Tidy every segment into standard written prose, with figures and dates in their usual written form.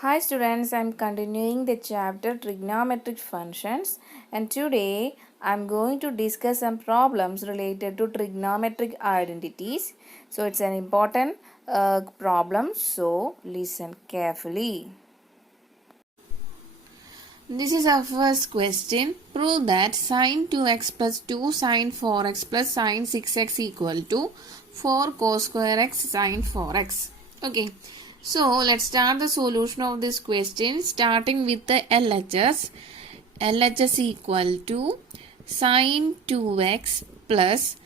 Hi students, I'm continuing the chapter Trigonometric functions, and today I'm going to discuss some problems related to trigonometric identities. So it's an important problem, so listen carefully. This is our first question. Prove that sine 2x plus 2 sine 4x plus sine 6x equal to 4 cos square x sine 4x. Okay. So, let's start the solution of this question starting with the LHS. LHS equal to sine 2x plus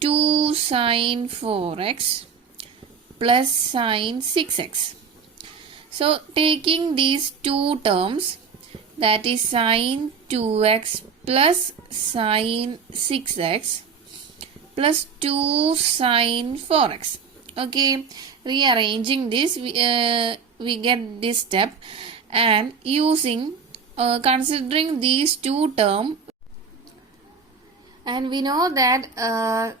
2 sine 4x plus sine 6x. So, taking these two terms, that is sine 2x plus sine 6x plus 2 sine 4x. Okay, rearranging this, we get this step, and using considering these two terms, and we know that the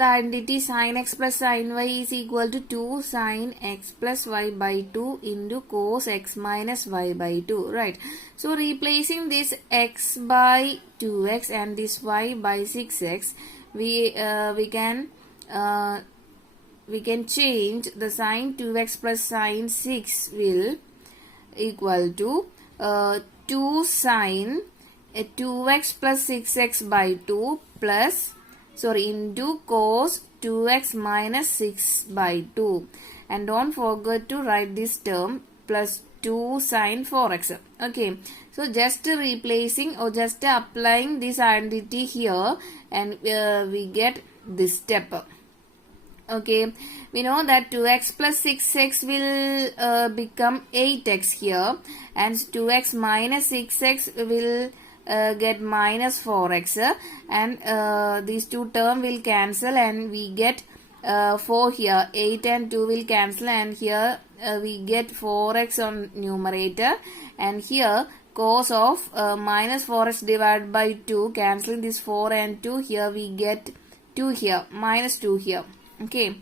identity sin x plus sin y is equal to 2 sin x plus y by 2 into cos x minus y by 2, right? So replacing this x by 2x and this y by 6x, we can change the sin 2x plus sin 6 will equal to 2 sin 2x plus 6x by 2 plus into cos 2x minus 6 by 2, and don't forget to write this term plus 2 sin 4x. Okay, so just replacing or just applying this identity here, and we get this step. Okay, we know that 2x plus 6x will become 8x here, and 2x minus 6x will get minus 4x, and these two terms will cancel, and we get 4 here. 8 and 2 will cancel, and here we get 4x on numerator, and here cos of minus 4x divided by 2, cancelling this 4 and 2, here we get 2 here, minus 2 here. Okay,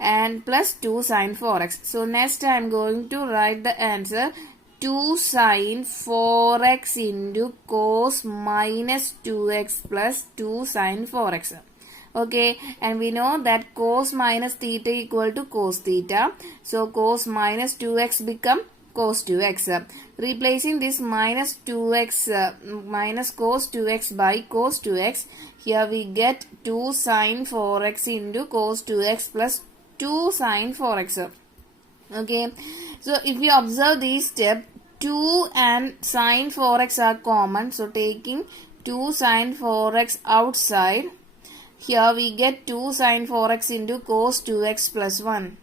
and plus 2 sin 4x. So next I am going to write the answer 2 sin 4x into cos minus 2x plus 2 sin 4x. Okay, and we know that cos minus theta equal to cos theta. So cos minus 2x become cos 2x. Replacing this minus 2x minus cos 2x by cos 2x, here we get 2 sin 4x into cos 2x plus 2 sin 4x. Okay, so if you observe this step, 2 and sin 4x are common, so taking 2 sin 4x outside, here we get 2 sin 4x into cos 2x plus 1.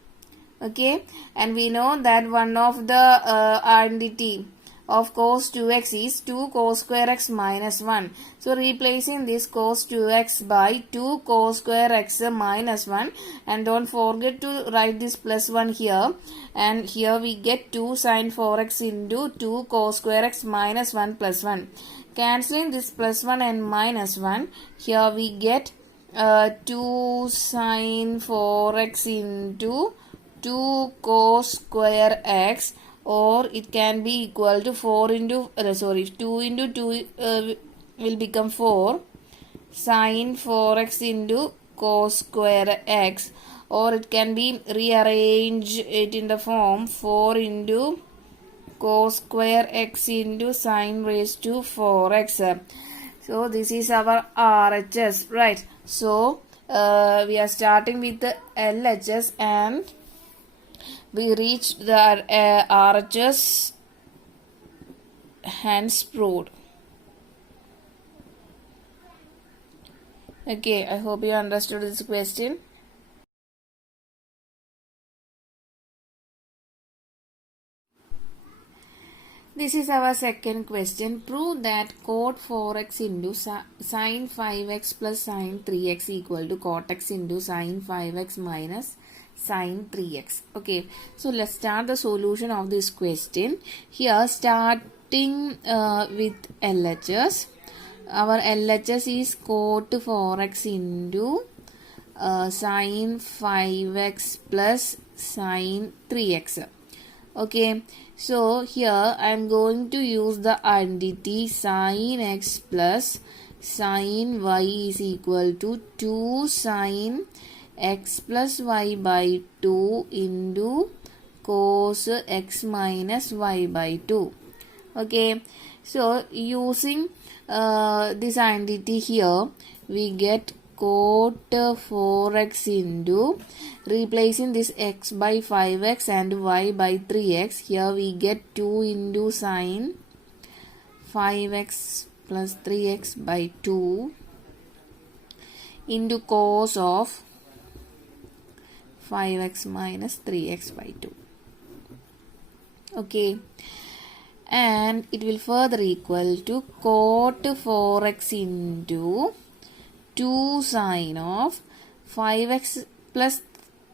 Okay, and we know that one of the identity of cos 2x is 2 cos square x minus 1. So replacing this cos 2x by 2 cos square x minus 1, and don't forget to write this plus 1 here, and here we get 2 sin 4x into 2 cos square x minus 1 plus 1. Cancelling this plus 1 and minus 1, here we get 2 sin 4x into 2 cos square x, or it can be equal to 2 into 2 will become 4 sin 4x into cos square x, or it can be rearrange it in the form 4 into cos square x into sin raised to 4x. So this is our RHS, right? So we are starting with the LHS, and we reached the RHS, hence proved. Okay, I hope you understood this question. This is our second question. Prove that cot 4x into sin 5x plus sin 3x equal to cot x into sin 5x minus sin 3x. Okay, so let's start the solution of this question. Here, starting with LHS. Our LHS is cot 4x into sin 5x plus sin 3x. Okay, so here I am going to use the identity sin x plus sin y is equal to 2 sin x plus y by 2 into cos x minus y by 2. Okay, so using this identity here, we get cot 4x into replacing this x by 5x and y by 3x. Here we get 2 into sin 5x plus 3x by 2 into cos of 5x minus 3x by 2. Okay, and it will further equal to cot 4x into 2 sine of 5x plus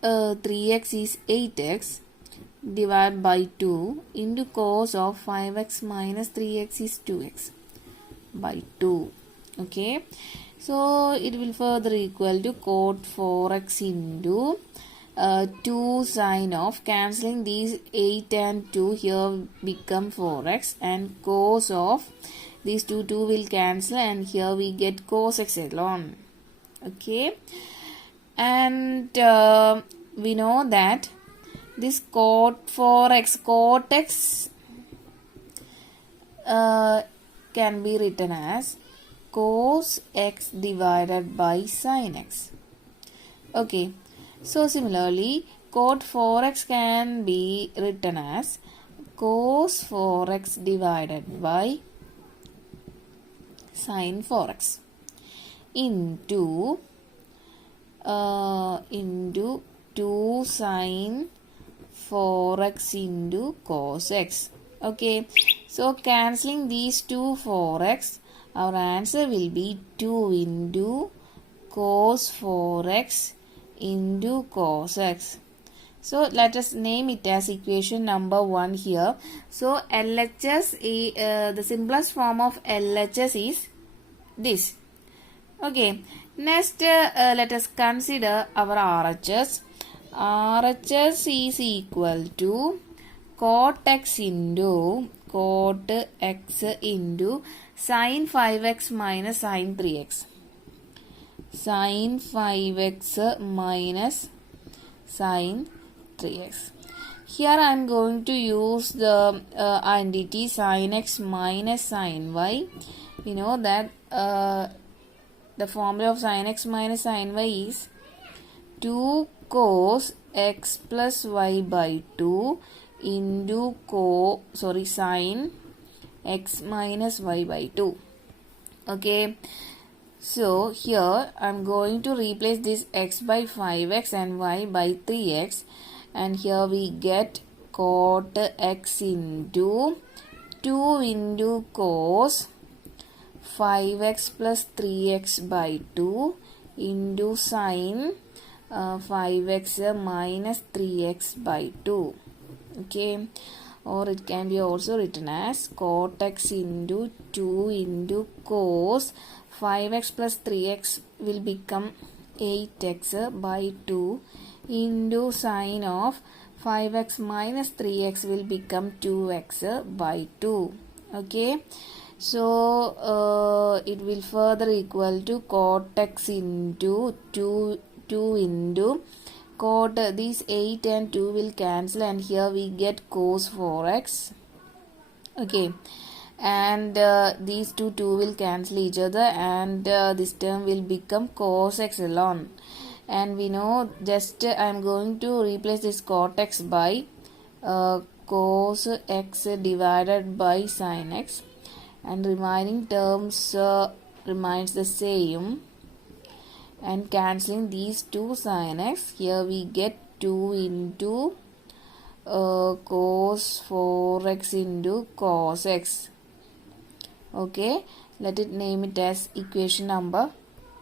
3x is 8x divided by 2 into cos of 5x minus 3x is 2x by 2. Okay, so it will further equal to cot 4x into 2 sine of, cancelling these 8 and 2 here become 4x, and cos of these 2 will cancel, and here we get cos x alone. Okay, and we know that this cot 4x, cot x can be written as cos x divided by sin x. Okay, so similarly cot 4x can be written as cos 4x divided by sin 4x into 2 sin 4x into cos x. Okay, so cancelling these 2 4x, our answer will be 2 into cos 4x into cos x. So let us name it as equation number 1 here. So LHS, the simplest form of LHS is this. Okay, next let us consider our RHS. RHS is equal to cot x into sin 5x minus sin 3x. Sin 5x minus sin 3x. Here I am going to use the identity sin x minus sin y. We know that the formula of sin x minus sin y is 2 cos x plus y by 2 into sin x minus y by 2. Okay, so here I am going to replace this x by 5x and y by 3x, and here we get cot x into 2 into cos 5x plus 3x by 2 into sin 5x minus 3x by 2. Okay, or it can be also written as cot x into 2 into cos 5x plus 3x will become 8x by 2 into sin of 5x minus 3x will become 2x by 2. Okay, so it will further equal to cot x into 2 into cot, these 8 and 2 will cancel, and here we get cos 4x. Okay, and these two will cancel each other, and this term will become cos x alone. And we know, just I am going to replace this cot x by cos x divided by sin x, and remaining terms remains the same, and cancelling these 2 sin x, here we get 2 into cos 4x into cos x. Okay, let it name it as equation number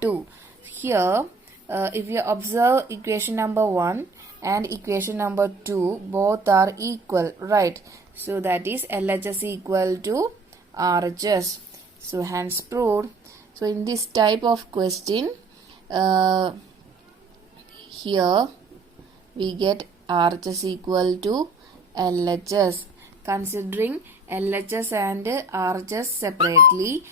2. Here if you observe equation number 1 and equation number 2, both are equal, right? So that is LHS equal to RHS. So hence proved. So in this type of question, here we get RHS equal to LHS. Considering LHS and RHS separately,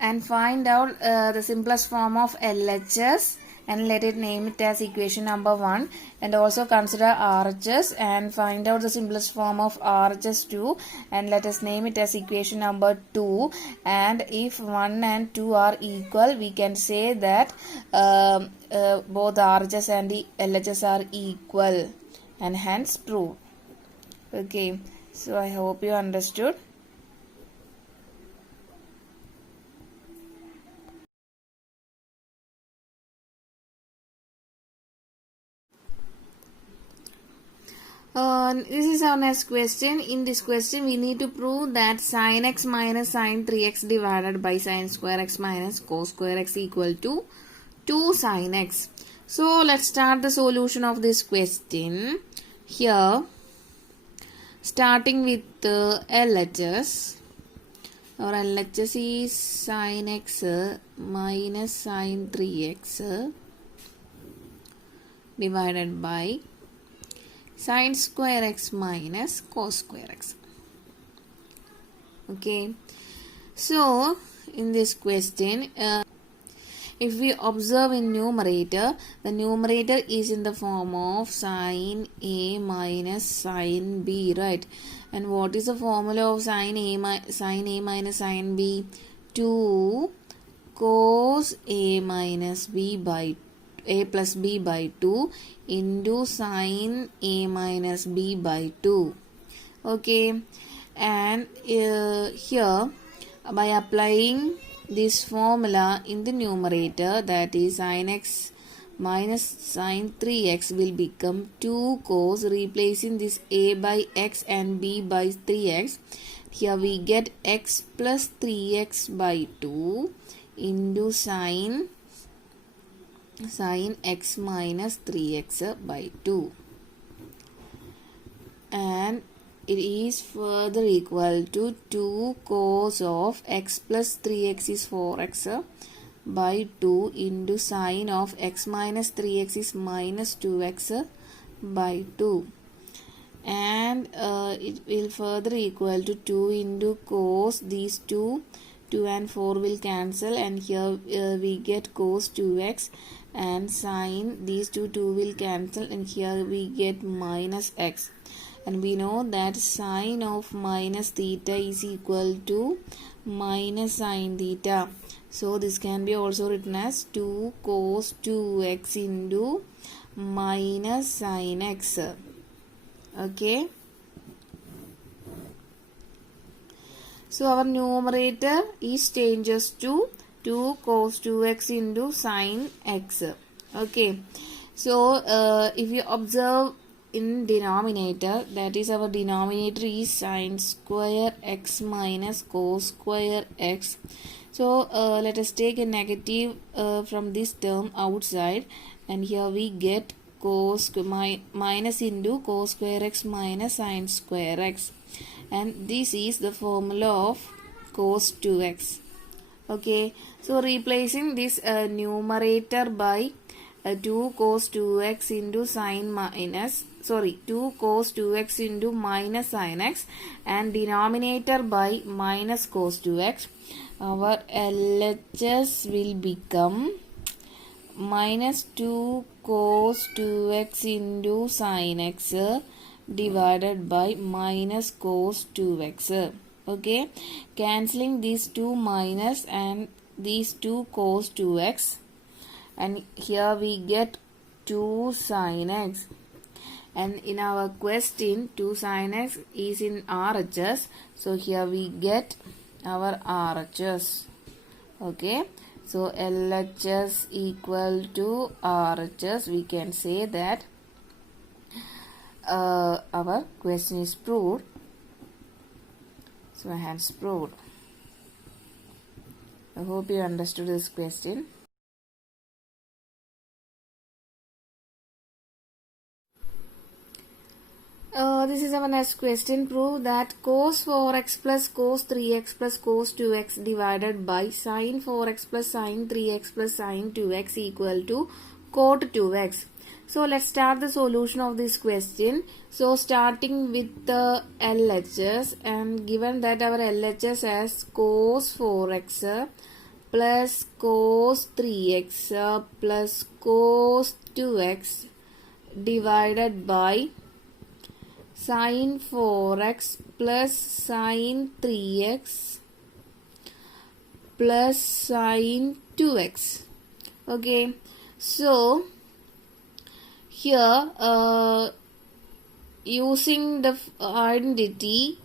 and find out the simplest form of LHS and let it name it as equation number 1, and also consider RHS and find out the simplest form of RHS 2 and let us name it as equation number 2. And if 1 and 2 are equal, we can say that both RHS and the LHS are equal and hence prove. Okay, so I hope you understood. This is our next question. In this question, we need to prove that sin x minus sin 3x divided by sin square x minus cos square x equal to 2 sin x. So, let's start the solution of this question. Here, starting with LHS. Our LHS is sin x minus sin 3x divided by sin square x minus cos square x. Okay, so in this question, if we observe in numerator, the numerator is in the form of sin A minus sin B, right? And what is the formula of sin A minus sin B? 2 cos A minus B by A plus B by 2 into sin A minus B by 2. Okay, and here by applying this formula in the numerator, that is sin x minus sin 3x will become 2 cos, replacing this A by x and B by 3x. Here we get x plus 3x by 2 into sin x minus 3x by 2, and it is further equal to 2 cos of x plus 3x is 4x by 2 into sin of x minus 3x is minus 2x by 2, and it will further equal to 2 into cos, these 2 and 4 will cancel, and here we get cos 2x, and sin, these 2 will cancel, and here we get minus x. And we know that sine of minus theta is equal to minus sine theta. So this can be also written as 2 cos 2x into minus sine x. Okay. So our numerator is changes to 2 cos 2x into sine x. Okay. So if you observe in denominator, that is our denominator is sine square x minus cos square x. So let us take a negative from this term outside, and here we get cos minus into cos square x minus sine square x, and this is the formula of cos 2x. Okay, so replacing this numerator by 2 cos 2x into sine minus 2 cos 2x into minus sin x, and denominator by minus cos 2x, our LHS will become minus 2 cos 2x into sin x divided by minus cos 2x. Okay, cancelling these 2 minus and these 2 cos 2x, and here we get 2 sin x. And in our question, 2 sin x is in RHS. So here we get our RHS. Okay. So LHS equal to RHS. We can say that our question is proved. So hence proved. I hope you understood this question. This is our next question. Prove that cos 4x plus cos 3x plus cos 2x divided by sin 4x plus sin 3x plus sin 2x equal to cot 2x. So let's start the solution of this question. So starting with the LHS, and given that our LHS as cos 4x plus cos 3x plus cos 2x divided by sin 4x plus sin 3x plus sin 2x. Okay, so here using the identity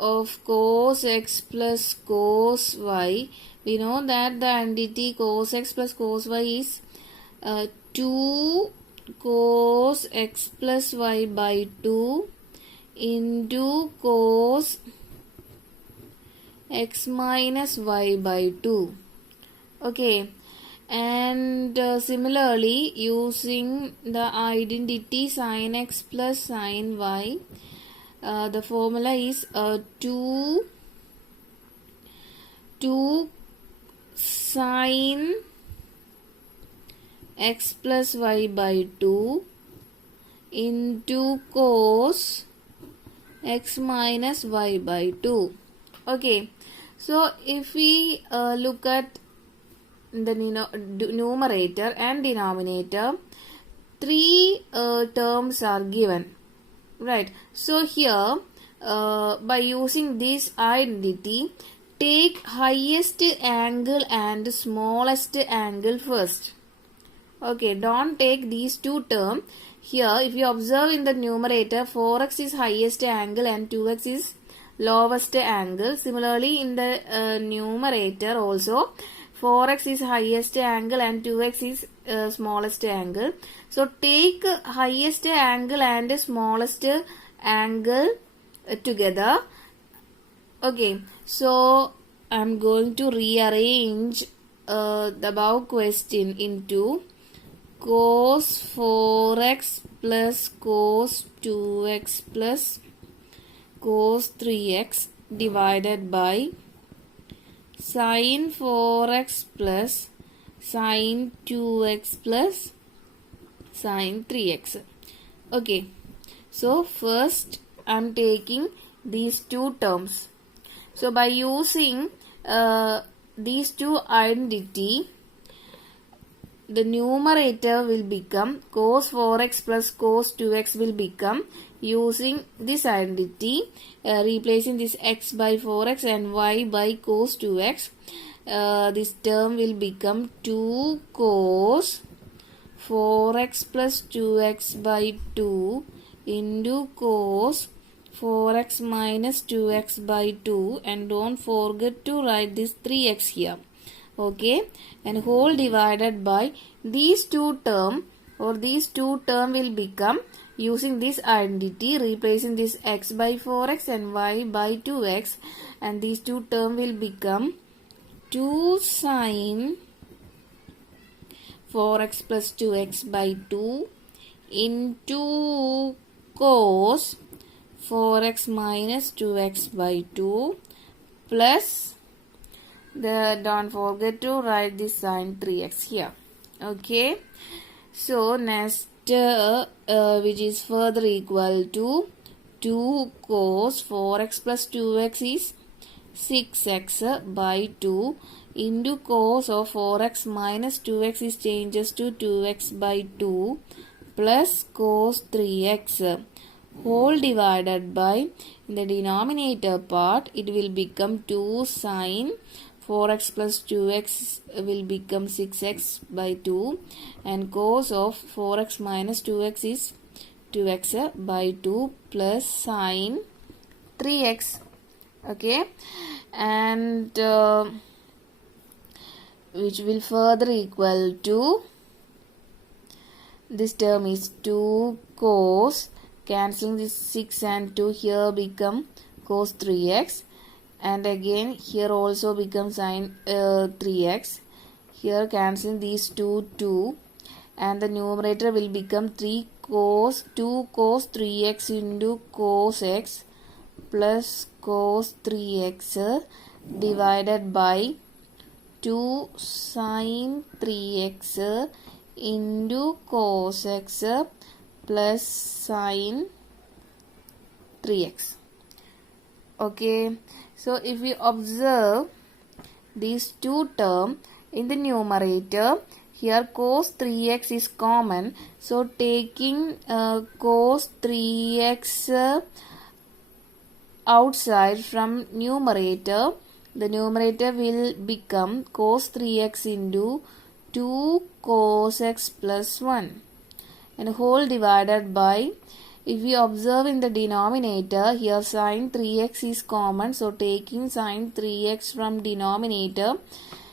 of cos x plus cos y, we know that the identity cos x plus cos y is 2 cos x plus y by 2 into cos x minus y by 2. Okay, and similarly using the identity sin x plus sin y, the formula is 2 sin x plus y by 2 into cos x minus y by 2. Okay, so if we look at the numerator and denominator, three terms are given, right? So here by using this identity, take highest angle and smallest angle first. Okay, don't take these two terms. Here if you observe in the numerator, 4x is highest angle and 2x is lowest angle. Similarly in the numerator also, 4x is highest angle and 2x is smallest angle. So take highest angle and smallest angle together. Okay, so I am going to rearrange the above question into cos 4x plus cos 2x plus cos 3x divided by sin 4x plus sin 2x plus sin 3x. Okay, so first I am taking these two terms. So by using these two identity, the numerator will become cos 4x plus cos 2x will become, using this identity, replacing this x by 4x and y by cos 2x, this term will become 2 cos 4x plus 2x by 2 into cos 4x minus 2x by 2, and don't forget to write this 3x here. Okay, and whole divided by these two term will become, using this identity, replacing this x by 4x and y by 2x, and these two term will become 2 sin 4x plus 2x by 2 into cos 4x minus 2x by 2 plus, don't forget to write this sin 3x here. Okay, so next which is further equal to 2 cos 4x plus 2x is 6x by 2 into cos of 4x minus 2x is changes to 2x by 2 plus cos 3x whole divided by, in the denominator part it will become 2 sin 4x plus 2x will become 6x by 2, and cos of 4x minus 2x is 2x by 2 plus sin 3x. Okay, and which will further equal to, this term is 2 cos, cancelling this 6 and 2 here become cos 3x, and again here also becomes sin 3x, here cancelling these 2 and the numerator will become 2 cos 3x into cos x plus cos 3x divided by 2 sin 3x into cos x plus sin 3x. Okay, so if we observe these two terms in the numerator, here cos 3x is common, so taking cos 3x outside from numerator, the numerator will become cos 3x into 2 cos x plus 1 and whole divided by, if we observe in the denominator, here sin 3x is common, so taking sin 3x from denominator,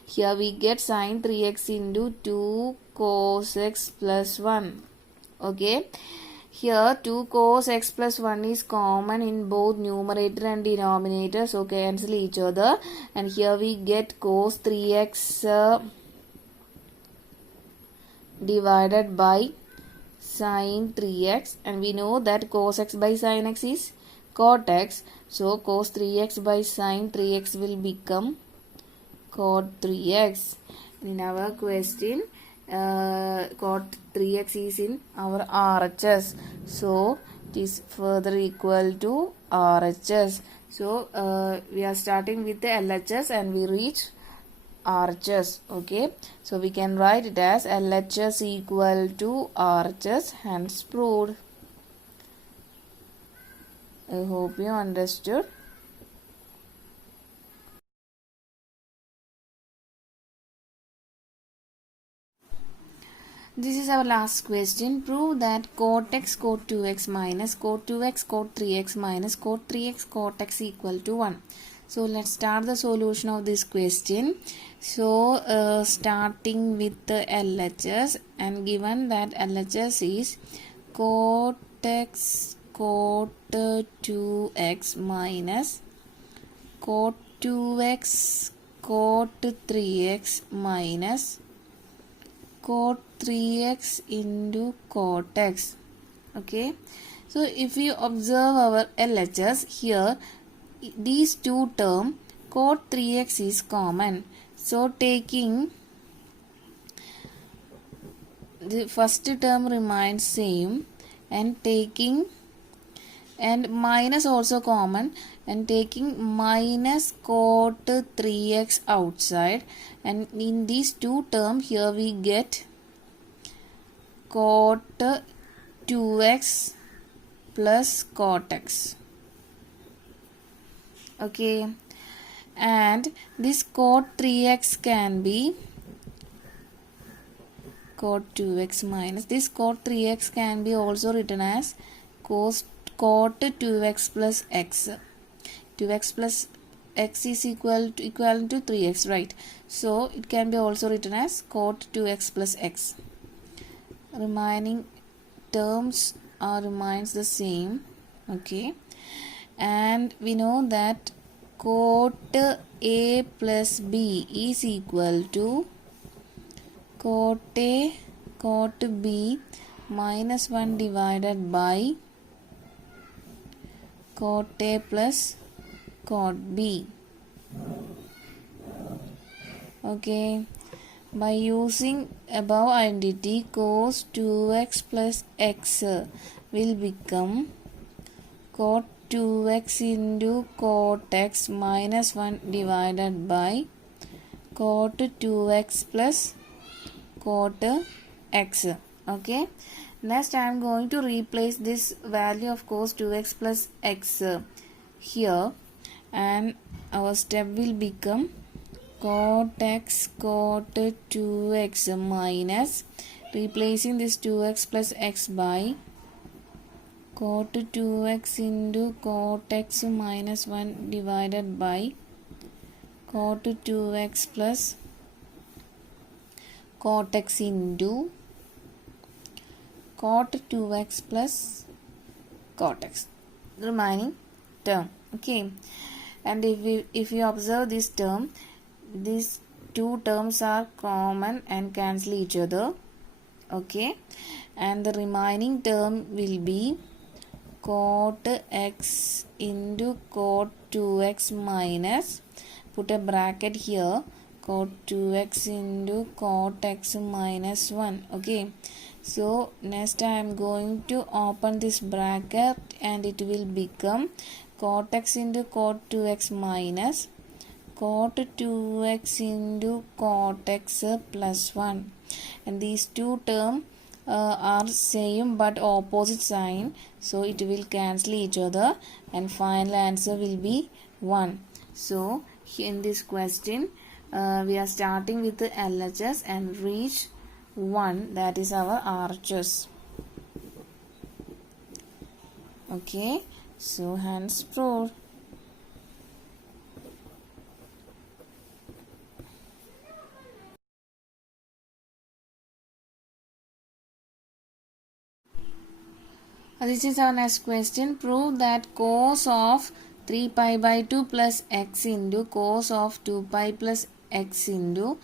here we get sin 3x into 2 cos x plus 1. Okay, here 2 cos x plus 1 is common in both numerator and denominator, so cancel each other, and here we get cos 3x divided by sin 3x, and we know that cos x by sin x is cot x, so cos 3x by sin 3x will become cot 3x. In our question, cot 3x is in our RHS, so it is further equal to RHS. So we are starting with the LHS and we reach RHS. Okay, so we can write it as LHS equal to RHS, hence proved. I hope you understood. This is our last question. Prove that cot x cot 2x minus cot 2x cot 3x minus cot 3x cot x equal to 1. So let's start the solution of this question. So starting with the LHS, and given that LHS is cot x cot 2x minus cot 2x cot 3x minus cot 3x into cot x. Okay, so if you observe our LHS, here these two terms cot 3x is common, so taking the first term remains same, and taking, and minus also common, and taking minus cot 3x outside, and in these two terms here we get cot 2x plus cot x. Okay, and this cot 3x can be cot 2x minus this cot 3x can be also written as cot 2x plus x. 2x plus x is equal to 3x, right? So it can be also written as cot 2x plus x. Remaining terms remains the same. Okay, and we know that cot a plus b is equal to cot a cot b minus 1 divided by cot a plus cot b. Okay, by using above identity, cos 2x plus x will become cot 2x into cot x minus 1 divided by cot 2x plus cot x. Okay, next I am going to replace this value of cos 2x plus x here, and our step will become cot x cot 2x minus, replacing this 2x plus x by cot 2x into cot x minus 1 divided by cot 2x plus cot x into cot 2x plus cot x, remaining term. Okay, and if you observe this term, these two terms are common and cancel each other. Okay, and the remaining term will be cot x into cot 2x minus, put a bracket here, cot 2x into cot x minus 1. Okay, so next I am going to open this bracket and it will become cot x into cot 2x minus cot 2x into cot x plus 1, and these two terms are same but opposite sign, so it will cancel each other and final answer will be 1. So in this question we are starting with the LHS and reach 1, that is our RHS. Okay, so henceforth this is our next question. Prove that cos of 3 pi by 2 plus x into cos of 2 pi plus x into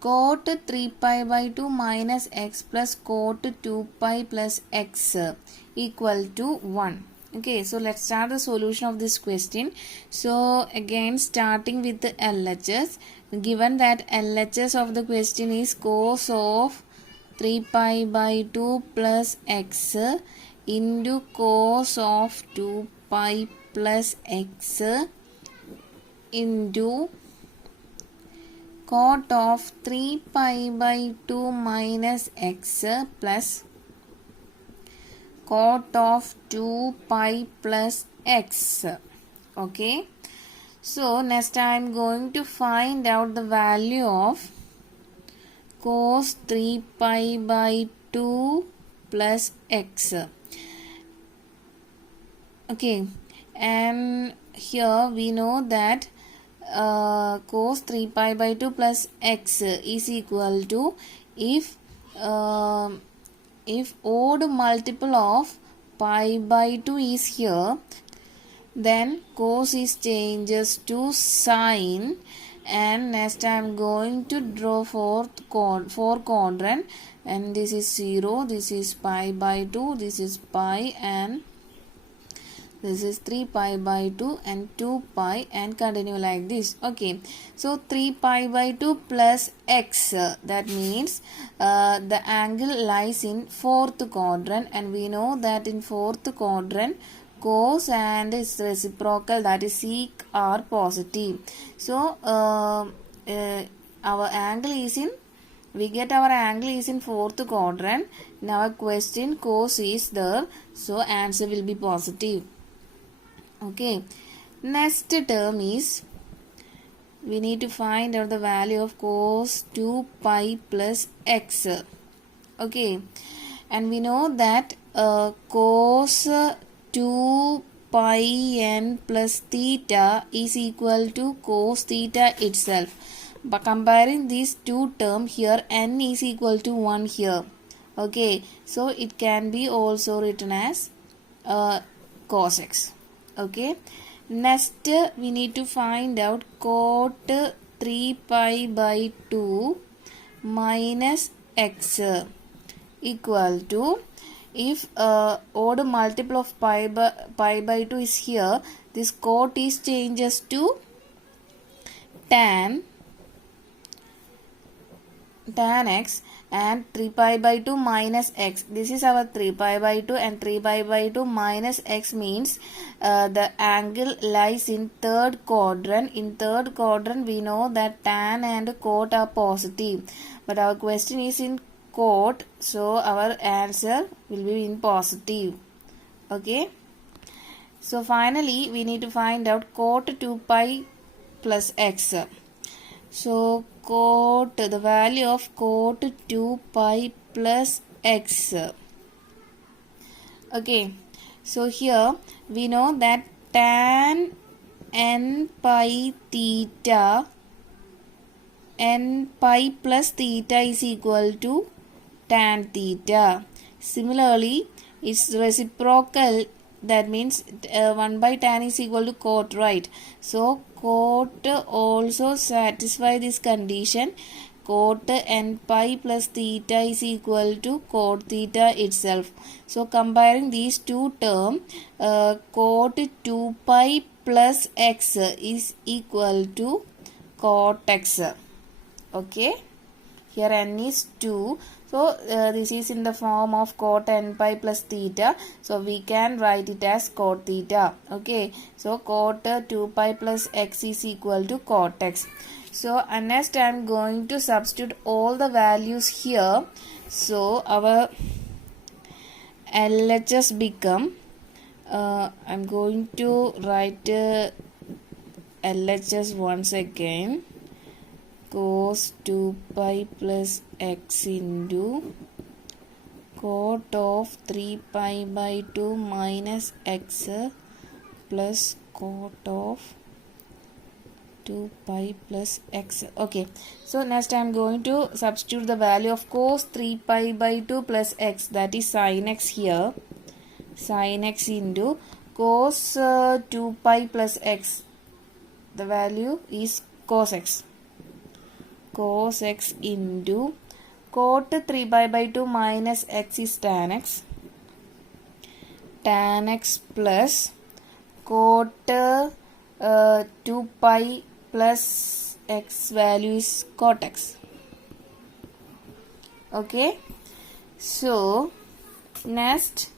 cot 3 pi by 2 minus x plus cot 2 pi plus x equal to 1. Okay, so let's start the solution of this question. So again starting with the LHS, given that LHS of the question is cos of 3 pi by 2 plus x into cos of 2 pi plus x into cot of 3 pi by 2 minus x plus cot of 2 pi plus x. Okay, so next I am going to find out the value of cos 3 pi by 2 plus x. Okay, and here we know that cos 3 pi by 2 plus x is equal to, if odd multiple of pi by 2 is here, then cos is changes to sine, and next I am going to draw fourth quadrant, and this is 0, this is pi by 2, this is pi, and this is 3 pi by 2 and 2 pi, and continue like this. Okay, so 3 pi by 2 plus x, that means the angle lies in fourth quadrant, and we know that in fourth quadrant cos and its reciprocal, that is sec, are positive. So our angle is in, we get our angle is in fourth quadrant. In our question cos is there, so answer will be positive. Okay, next term is, we need to find out the value of cos 2 pi plus x. Okay, and we know that cos 2 pi n plus theta is equal to cos theta itself. By comparing these two terms, here n is equal to 1 here. Okay, so it can be also written as cos x. Okay, next we need to find out cot 3 pi by 2 minus x equal to, if odd multiple of pi by 2 is here, this cot is changes to tan x, and 3 pi by 2 minus x. This is our 3 pi by 2, and 3 pi by 2 minus x means the angle lies in third quadrant. In third quadrant we know that tan and cot are positive, but our question is in cot, so our answer will be in positive. Okay, so finally we need to find out cot 2 pi plus x. So cot, the value of cot 2 pi plus x. Okay, so here we know that tan n pi theta, n pi plus theta is equal to tan theta. Similarly, its reciprocal, that means 1 by tan is equal to cot, right? So cot also satisfy this condition. Cot n pi plus theta is equal to cot theta itself. So comparing these two terms, cot 2 pi plus x is equal to cot x. Okay, here n is 2, so this is in the form of cot n pi plus theta, so we can write it as cot theta. Okay, so cot 2 pi plus x is equal to cot x. So next I am going to substitute all the values here, so our LHS become I'm going to write LHS once again, cos 2 pi plus x into cot of 3 pi by 2 minus x plus cot of 2 pi plus x. Okay, so next I am going to substitute the value of cos 3 pi by 2 plus x, that is sin x here, sin x into cos 2 pi plus x, the value is cos x, cos x into cot 3 pi by 2 minus x is tan x, tan x plus cot 2 pi plus x value is cot x. Okay, so next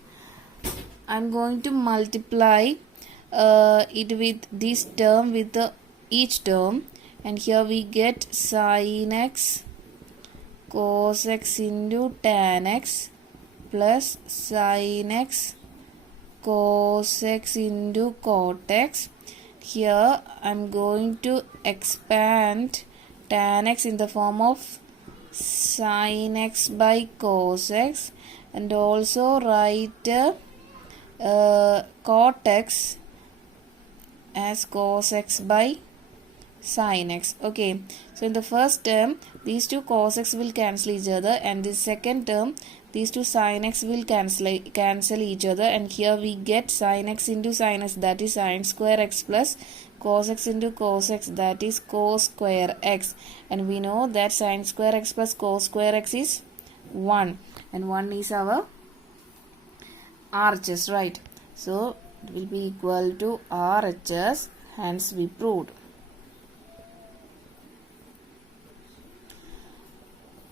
I'm going to multiply it with this term with each term, and here we get sin x cos x into tan x plus sin x cos x into cot x. Here I am going to expand tan x in the form of sin x by cos x, and also write cot x as cos x by sin x. Okay, so in the first term these two cos x will cancel each other, and the second term these two sin x will cancel each other, and here we get sin x into sin x, that is sin square x, plus cos x into cos x, that is cos square x, and we know that sin square x plus cos square x is 1, and 1 is our RHS, right? So it will be equal to RHS, hence we proved.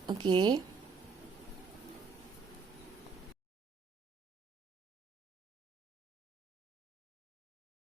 Okay,